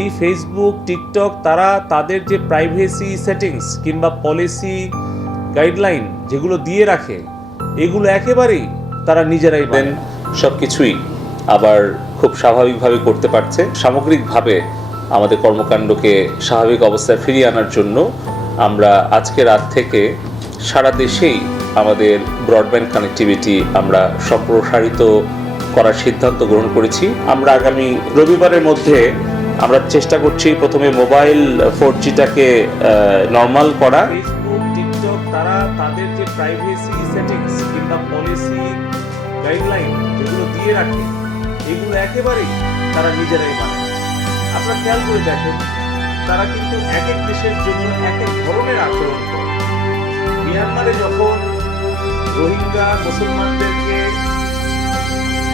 এই Facebook TikTok তারা তাদের যে প্রাইভেসি সেটিংস কিংবা পলিসি গাইডলাইন যেগুলো দিয়ে রাখে, এগুলো একেবারেই তারা নিজেরাই দেন সব কিছুই আবার খুব স্বাভাবিকভাবে করতে পারছে। সামগ্রিকভাবে আমাদের কর্মকাণ্ডকে স্বাভাবিক অবস্থায় ফিরিয়ে আনার জন্য আমরা আজকে রাত থেকে সারা দেশেই আমাদের ব্রডব্যান্ড কানেক্টিভিটি আমরা সম্প্রসারিত করার সিদ্ধান্ত গ্রহণ করেছি। আমরা আগামী রবিবারের মধ্যে আমরা চেষ্টা করছি প্রথমে মোবাইল ফোর জিটাকে নর্মাল করা। ফেসবুক টিকটক তারা তাদের যে প্রাইভেসি সেটিংস কিংবা পলিসি গাইডলাইন যেগুলো দিয়ে রাখে, এগুলো একেবারেই তারা নিজেরাই মানে আপনারা খেয়াল করে দেখেন, তারা কিন্তু এক এক দেশের জন্য এক এক ধরনের আচরণ করে। মিয়ানমারে যখন রোহিঙ্গা মুসলমানদেরকে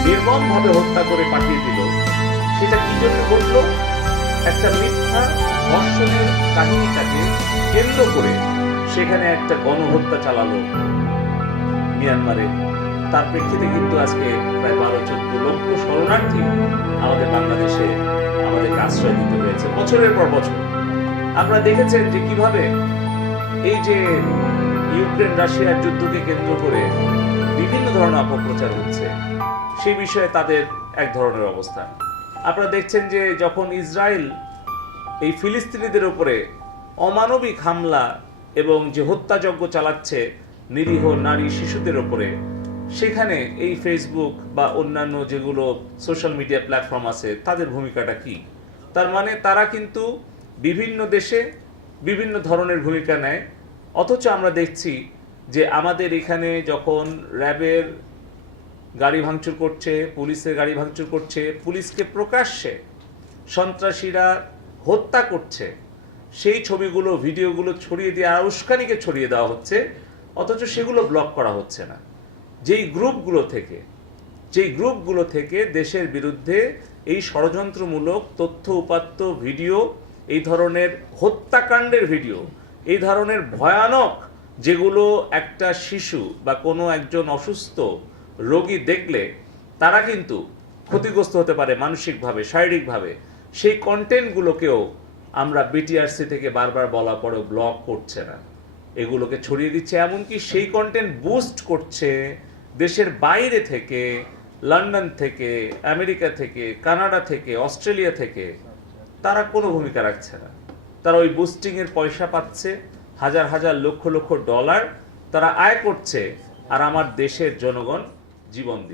নির্মমভাবে হত্যা করে পাঠিয়ে দিল, সেটা কি জন্য ঘটল? কাহিনীটাকে কেন্দ্র করে সেখানে একটা গণহত্যা চালালো মিয়ানমারে। তার প্রেক্ষিতে কিন্তু আজকে প্রায় বারো চোদ্দ লক্ষ শরণার্থী আমাদের বাংলাদেশে আমাদেরকে আশ্রয় দিতে হয়েছে বছরের পর বছর। আপনারা দেখেছেন যে কীভাবে এই যে ইউক্রেন রাশিয়ার যুদ্ধকে কেন্দ্র করে বিভিন্ন ধরনের অপপ্রচার হচ্ছে, সেই বিষয়ে তাদের এক ধরনের অবস্থান। আপনারা দেখছেন যে যখন ইসরায়েল এই ফিলিস্তিনিদের উপরে অমানবিক হামলা এবং যে হত্যাযজ্ঞ চালাচ্ছে নিরীহ নারী শিশুদের উপরে, সেখানে এই ফেসবুক বা অন্যান্য যেগুলো সোশ্যাল মিডিয়া প্ল্যাটফর্ম আছে, তাদের ভূমিকাটা কি? তার মানে তারা কিন্তু বিভিন্ন দেশে বিভিন্ন ধরনের ভূমিকা নেয়। অথচ আমরা দেখছি যে আমাদের এখানে যখন র্যাবের গাড়ি ভাঙচুর করছে, পুলিশের গাড়ি ভাঙচুর করছে, পুলিশকে প্রকাশ্যে সন্ত্রাসীরা হত্যা করছে, সেই ছবিগুলো, ভিডিওগুলো ছড়িয়ে দিয়ে আর উস্কানিকে ছড়িয়ে দেওয়া হচ্ছে, অথচ সেগুলো ব্লক করা হচ্ছে না। যেই গ্রুপগুলো থেকে, যেই গ্রুপগুলো থেকে দেশের বিরুদ্ধে এই ষড়যন্ত্রমূলক, তথ্য উপাত্ত ভিডিও, এই ধরনের হত্যাকাণ্ডের ভিডিও, এই ধরনের ভয়ানক যেগুলো একটা শিশু বা কোনো একজন অসুস্থ রোগী দেখলে, তারা কিন্তু ক্ষতিগ্রস্ত হতে পারে মানসিকভাবে, শারীরিকভাবে। সেই কন্টেন্টগুলোকেও আমরা বিটিআরসি থেকে বারবার বলা পরেও ব্লক করছে না। এগুলোকে ছড়িয়ে দিচ্ছে এমনকি সেই কন্টেন্ট বুস্ট করছে দেশের বাইরে থেকে, লন্ডন থেকে, আমেরিকা থেকে, কানাডা থেকে, অস্ট্রেলিয়া থেকে। তারা কোনো ভূমিকা রাখছে না। তারা ওই বুস্টিংয়ের পয়সা পাচ্ছে, হাজার হাজার লক্ষ লক্ষ ডলার তারা আয় করছে আর আমার দেশের জনগণ জীবন দিচ্ছে।